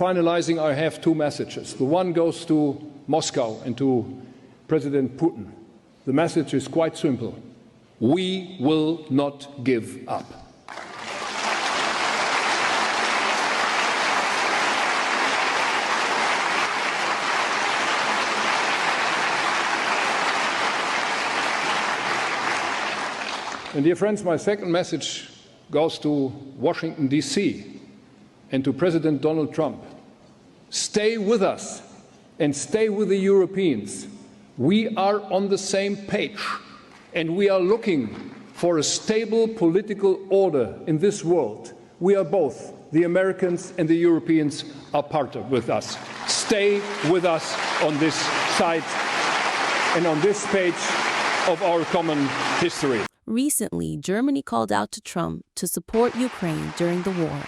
finalizing, I have two messages. The one goes to Moscow and to President Putin. The message is quite simple. We will not give up. And dear friends, my second message goes to Washington, D.C. and to President Donald Trump. Stay with us and stay with the Europeans. We are on the same page, and we are looking for a stable political order in this world. We are both, the Americans and the Europeans, are partnered with us. Stay with us on this side and on this page of our common history. Recently, Germany called out to Trump to support Ukraine during the war.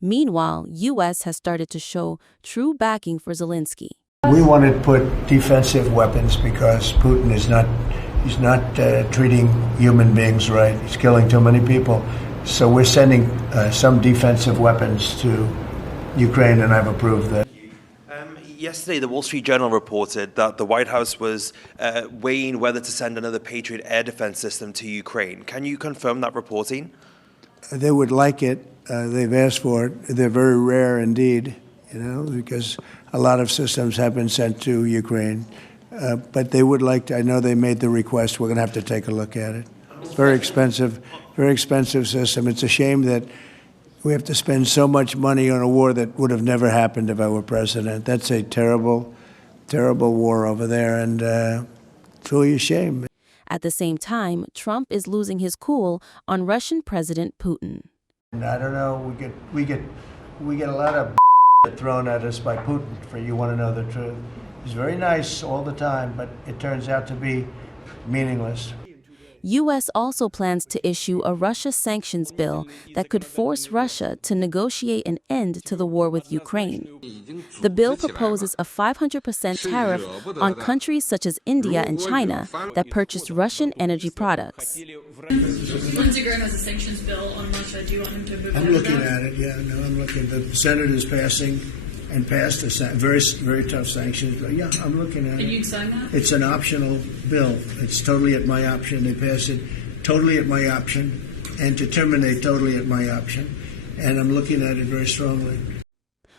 Meanwhile, U.S. has started to show true backing for Zelensky. We want to put defensive weapons because Putin is not treating human beings right. He's killing too many people. So we're sending some defensive weapons to Ukraine, and I've approved that. Yesterday, the Wall Street Journal reported that the White House was weighing whether to send another Patriot air defense system to Ukraine. Can you confirm that reporting? They would like it. They've asked for it. They're very rare indeed, because a lot of systems have been sent to Ukraine. But they would like to. I know they made the request. We're going to have to take a look at it. It's very expensive system. It's a shame that we have to spend so much money on a war that would have never happened if I were president. That's a terrible, terrible war over there, and it's really a shame. At the same time, Trump is losing his cool on Russian President Putin. And I don't know. We get a lot of thrown at us by Putin. For you want to know the truth. He's very nice all the time, but it turns out to be meaningless. U.S. also plans to issue a Russia sanctions bill that could force Russia to negotiate an end to the war with Ukraine. The bill proposes a 500% tariff on countries such as India and China that purchase Russian energy products. Lindsey Graham has a sanctions bill on Russia. Do you want him to vote? I'm looking at it, yeah. No, I'm looking. The Senate is passed a very, very tough sanctions bill. Yeah, I'm looking at it. Can you sign that? It's an optional bill. It's totally at my option. They pass it totally at my option and to terminate totally at my option. And I'm looking at it very strongly.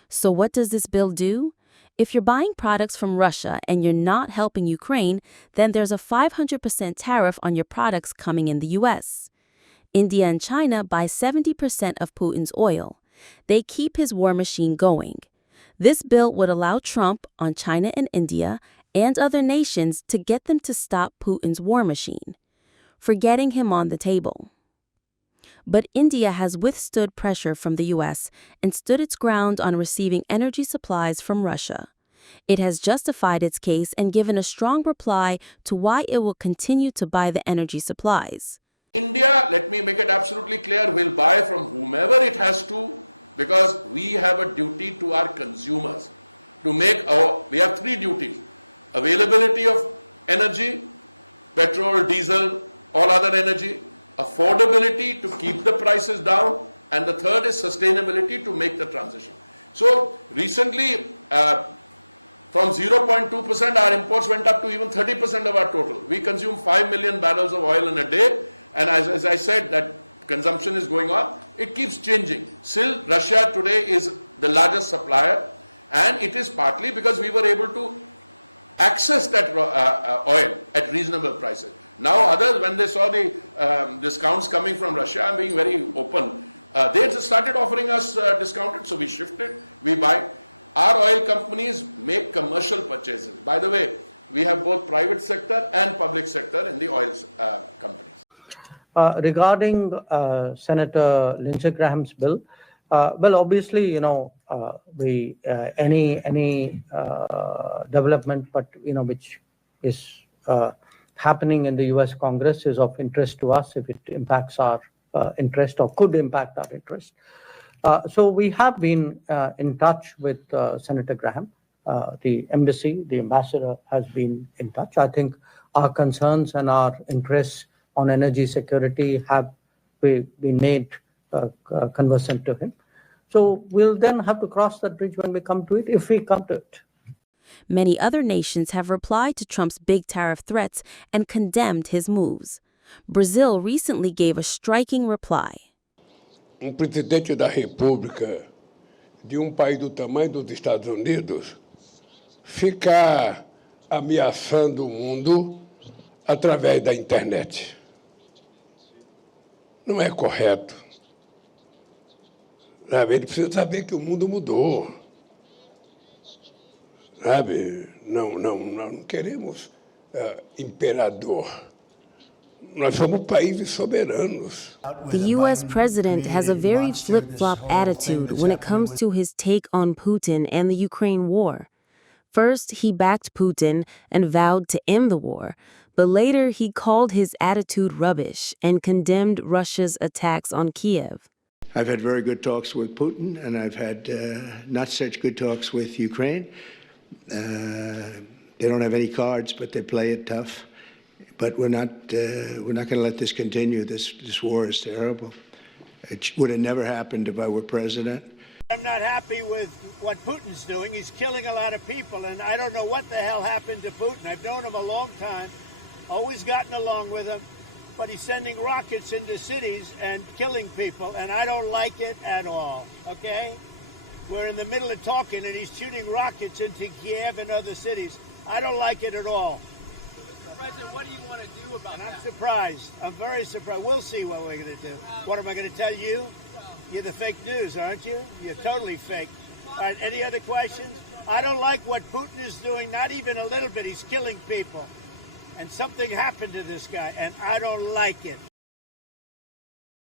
So what does this bill do? If you're buying products from Russia and you're not helping Ukraine, then there's a 500% tariff on your products coming in the U.S. India and China buy 70% of Putin's oil. They keep his war machine going. This bill would allow Trump on China and India and other nations to get them to stop Putin's war machine, for getting him on the table. But India has withstood pressure from the U.S. and stood its ground on receiving energy supplies from Russia. It has justified its case and given a strong reply to why it will continue to buy the energy supplies. India, let me make it absolutely clear, will buy from whomever it has to, because we have a duty to our consumers to make we have three duties: availability of energy, petrol, diesel, all other energy; affordability to keep the prices down; and the third is sustainability to make the transition. So recently, from 0.2%, our imports went up to even 30% of our total. We consume 5 million barrels of oil in a day, and as I said, that consumption is going on. It keeps changing. Still, Russia today is the largest supplier, and it is partly because we were able to access that oil at reasonable prices. Now others, when they saw the discounts coming from Russia, I'm being very open, they just started offering us discounted, so we shifted, we buy. Our oil companies make commercial purchases. By the way, we have both private sector and public sector in the oil companies. Regarding Senator Lindsey Graham's bill, well, obviously, any development, but which is happening in the U.S. Congress is of interest to us if it impacts our interest or could impact our interest. So we have been in touch with Senator Graham. The embassy, the ambassador has been in touch. I think our concerns and our interests on energy security have been made conversant to him. So we'll then have to cross that bridge when we come to it, if we come to it. Many other nations have replied to Trump's big tariff threats and condemned his moves. Brazil recently gave a striking reply. Presidente da República de país do tamanho dos Estados Unidos ficar ameaçando o mundo através da internet. Não é correto. Sabe? Ele precisa saber que o mundo mudou. Sabe? Não queremos imperador. Nós somos países soberanos. The U.S. president has a very flip-flop attitude when it comes to his take on Putin and the Ukraine war. First, he backed Putin and vowed to end the war, but later he called his attitude rubbish and condemned Russia's attacks on Kiev. I've had very good talks with Putin, and I've had not such good talks with Ukraine. They don't have any cards, but they play it tough. But we're not going to let this continue. This war is terrible. It would have never happened if I were president. I'm not happy with what Putin's doing. He's killing a lot of people, and I don't know what the hell happened to Putin. I've known him a long time, always gotten along with him, but he's sending rockets into cities and killing people, and I don't like it at all, okay? We're in the middle of talking, and he's shooting rockets into Kiev and other cities. I don't like it at all. President, what do you want to do about that? I'm surprised. I'm very surprised. We'll see what we're going to do. What am I going to tell you? You're the fake news, aren't you? You're totally fake. All right, any other questions? I don't like what Putin is doing, not even a little bit. He's killing people. And something happened to this guy, and I don't like it.